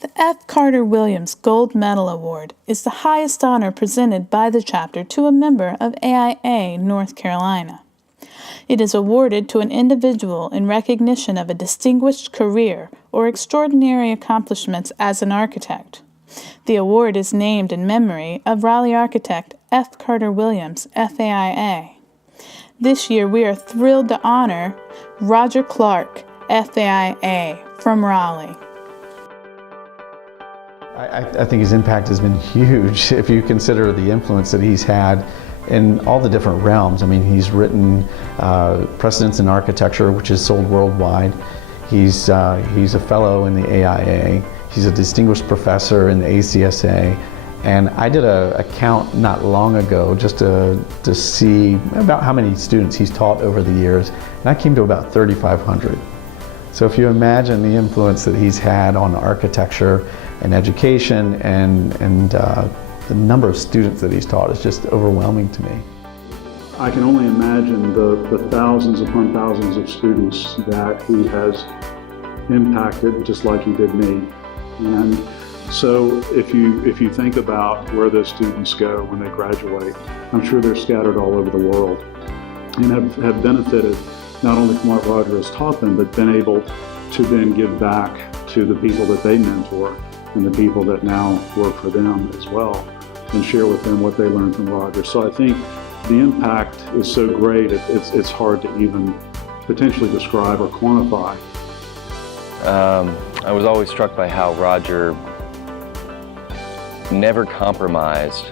The F. Carter Williams Gold Medal Award is the highest honor presented by the chapter to a member of AIA North Carolina. It is awarded to an individual in recognition of a distinguished career or extraordinary accomplishments as an architect. The award is named in memory of Raleigh architect F. Carter Williams, FAIA. This year we are thrilled to honor Roger Clark, FAIA, from Raleigh. I think his impact has been huge if you consider the influence that he's had in all the different realms. I mean, he's written Precedents in Architecture, which is sold worldwide. He's a fellow in the AIA. He's a distinguished professor in the ACSA. And I did a count not long ago just to see about how many students he's taught over the years, and I came to about 3,500. So if you imagine the influence that he's had on architecture and education and the number of students that he's taught is just overwhelming to me. I can only imagine the thousands upon thousands of students that he has impacted, just like he did me. And so if you think about where those students go when they graduate, I'm sure they're scattered all over the world and have benefited not only from what Roger has taught them, but been able to then give back to the people that they mentor and the people that now work for them as well, and share with them what they learned from Roger. So I think the impact is so great, it's hard to even potentially describe or quantify. I was always struck by how Roger never compromised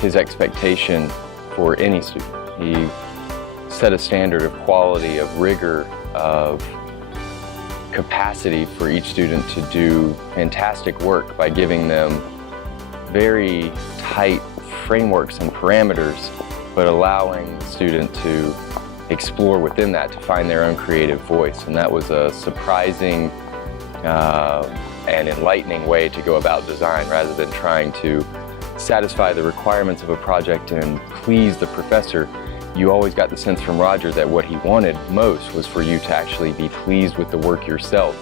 his expectation for any student. He set a standard of quality, of rigor, of capacity for each student to do fantastic work by giving them very tight frameworks and parameters, but allowing the student to explore within that to find their own creative voice. And that was a surprising and enlightening way to go about design, rather than trying to satisfy the requirements of a project and please the professor. You always got the sense from Roger that what he wanted most was for you to actually be pleased with the work yourself.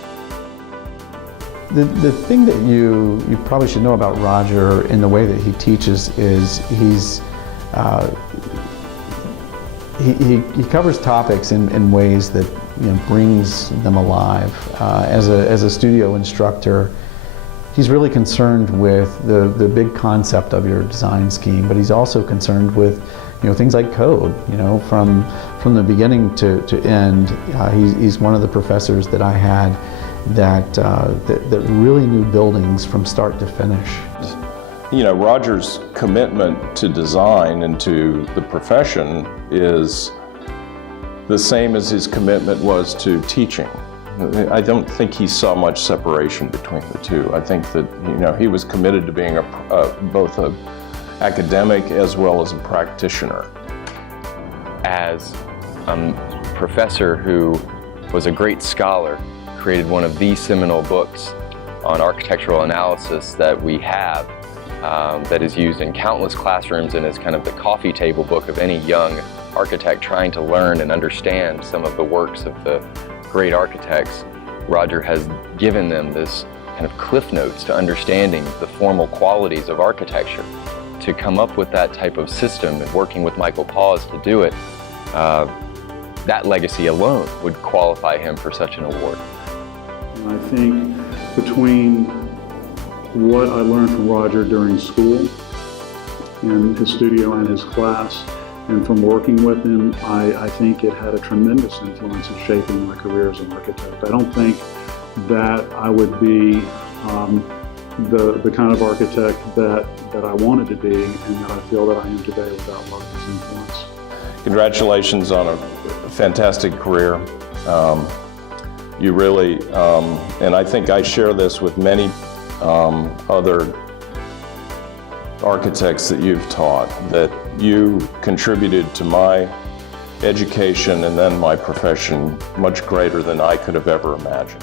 The thing that you probably should know about Roger in the way that he teaches is he covers topics in ways that brings them alive. As a studio instructor, he's really concerned with the big concept of your design scheme, but he's also concerned with things like code. From the beginning to end. He's one of the professors that I had that really knew buildings from start to finish. Roger's commitment to design and to the profession is the same as his commitment was to teaching. I don't think he saw much separation between the two. I think that he was committed to being both an academic as well as a practitioner. As a professor who was a great scholar, created one of the seminal books on architectural analysis that we have, that is used in countless classrooms and is kind of the coffee table book of any young architect trying to learn and understand some of the works of the great architects. Roger has given them this kind of cliff notes to understanding the formal qualities of architecture. To come up with that type of system and working with Michael Pause to do it, that legacy alone would qualify him for such an award. I think between what I learned from Roger during school, in his studio and his class, and from working with him, I think it had a tremendous influence in shaping my career as an architect. I don't think that I would be the kind of architect that I wanted to be and that I feel that I am today without Roger's influence. Congratulations on a fantastic career. You really, and I think I share this with many other architects that you've taught, that you contributed to my education and then my profession much greater than I could have ever imagined.